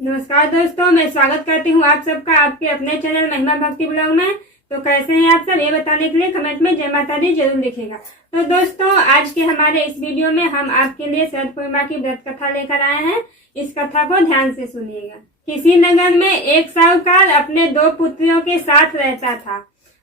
नमस्कार दोस्तों, मैं स्वागत करती हूँ आप सबका आपके अपने चैनल महिमा भक्ति ब्लॉग में। तो कैसे हैं आप सब, ये बताने के लिए कमेंट में जय माता दी जरूर लिखिएगा। तो दोस्तों, आज के हमारे इस वीडियो में हम आपके लिए शरद पूर्णिमा की व्रत कथा लेकर आए हैं। इस कथा को ध्यान से सुनिएगा। किसी नगर में एक साहूकार अपने दो पुत्रियों के साथ रहता था।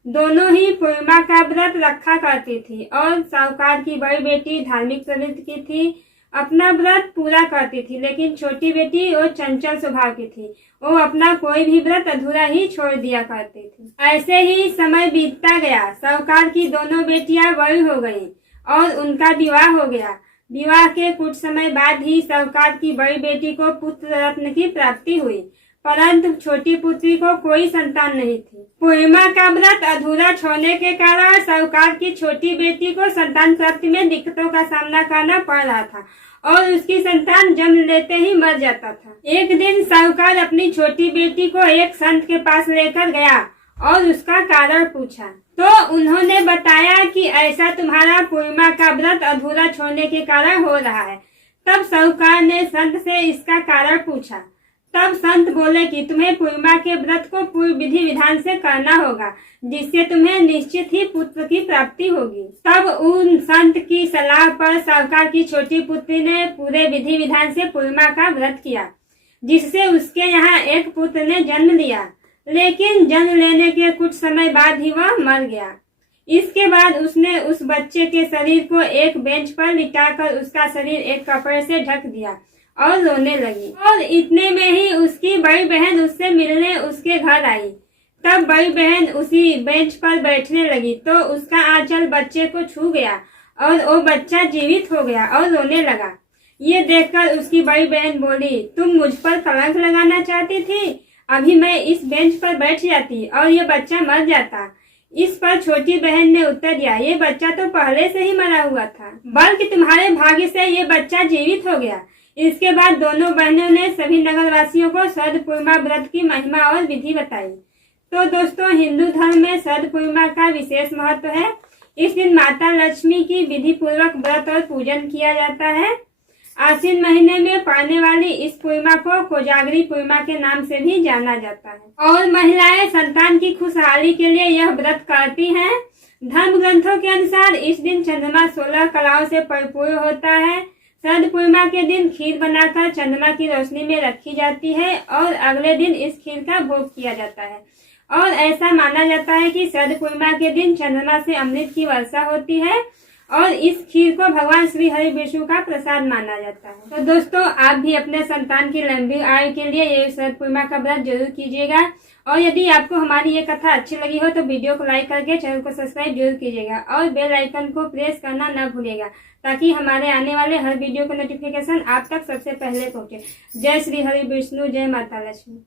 दोनों ही पूर्णिमा का व्रत रखा करती थी और साहूकार की बड़ी बेटी धार्मिक प्रवृत्ति की थी, अपना व्रत पूरा करती थी, लेकिन छोटी बेटी वो चंचल स्वभाव की थी। वो अपना कोई भी व्रत अधूरा ही छोड़ दिया करती थी। ऐसे ही समय बीतता गया। साहूकार की दोनों बेटियां बड़ी हो गईं और उनका विवाह हो गया। विवाह के कुछ समय बाद ही साहूकार की बड़ी बेटी को पुत्र रत्न की प्राप्ति हुई, परंतु छोटी पुत्री को कोई संतान नहीं थी। पूर्णिमा का व्रत अधूरा छोड़ने के कारण साहूकार की छोटी बेटी को संतान प्राप्ति में दिक्कतों का सामना करना पड़ रहा था और उसकी संतान जन्म लेते ही मर जाता था। एक दिन साहूकार अपनी छोटी बेटी को एक संत के पास लेकर गया और उसका कारण पूछा, तो उन्होंने बताया कि ऐसा तुम्हारा पूर्णिमा का व्रत अधूरा छोड़ने के कारण हो रहा है। तब साहूकार ने संत से इसका कारण पूछा। तब संत बोले कि तुम्हें पूर्णिमा के व्रत को पूर्ण विधि विधान से करना होगा, जिससे तुम्हें निश्चित ही पुत्र की प्राप्ति होगी। तब उन संत की सलाह पर साहूकार की छोटी पुत्री ने पूरे विधि विधान से पूर्णिमा का व्रत किया, जिससे उसके यहाँ एक पुत्र ने जन्म लिया, लेकिन जन्म लेने के कुछ समय बाद ही वह मर गया। इसके बाद उसने उस बच्चे के शरीर को एक बेंच पर लिटाकर उसका शरीर एक कपड़े से ढक दिया और रोने लगी। और इतने में ही उसकी बड़ी बहन उससे मिलने उसके घर आई। तब बड़ी बहन उसी बेंच पर बैठने लगी तो उसका आंचल बच्चे को छू गया और वो बच्चा जीवित हो गया और रोने लगा। ये देखकर उसकी बड़ी बहन बोली, तुम मुझ पर कलंक लगाना चाहती थी, अभी मैं इस बेंच पर बैठ जाती और ये बच्चा मर जाता। इस पर छोटी बहन ने उत्तर दिया, ये बच्चा तो पहले से ही मरा हुआ था, बल्कि तुम्हारे भाग्य से ये बच्चा जीवित हो गया। इसके बाद दोनों बहनों ने सभी नगरवासियों को शरद पूर्णिमा व्रत की महिमा और विधि बताई। तो दोस्तों, हिंदू धर्म में शरद पूर्णिमा का विशेष महत्व है। इस दिन माता लक्ष्मी की विधि पूर्वक व्रत और पूजन किया जाता है। आश्विन महीने में पड़ने वाली इस पूर्णिमा को कोजागरी पूर्णिमा के नाम से भी जाना जाता है और महिलाएं संतान की खुशहाली के लिए यह व्रत करती हैं। धर्म ग्रंथों के अनुसार इस दिन चंद्रमा 16 कलाओं से परिपूर्ण होता है। शरद पूर्णिमा के दिन खीर बनाकर चंद्रमा की रोशनी में रखी जाती है और अगले दिन इस खीर का भोग किया जाता है। और ऐसा माना जाता है कि शरद पूर्णिमा के दिन चंद्रमा से अमृत की वर्षा होती है और इस खीर को भगवान श्री हरि विष्णु का प्रसाद माना जाता है। तो दोस्तों, आप भी अपने संतान की लंबी आयु के लिए ये शरद पूर्णिमा का व्रत जरूर कीजिएगा। और यदि आपको हमारी ये कथा अच्छी लगी हो तो वीडियो को लाइक करके चैनल को सब्सक्राइब जरूर कीजिएगा और बेल आइकन को प्रेस करना न भूलिएगा, ताकि हमारे आने वाले हर वीडियो का नोटिफिकेशन आप तक सबसे पहले पहुंचे। जय श्री हरि विष्णु, जय माता लक्ष्मी।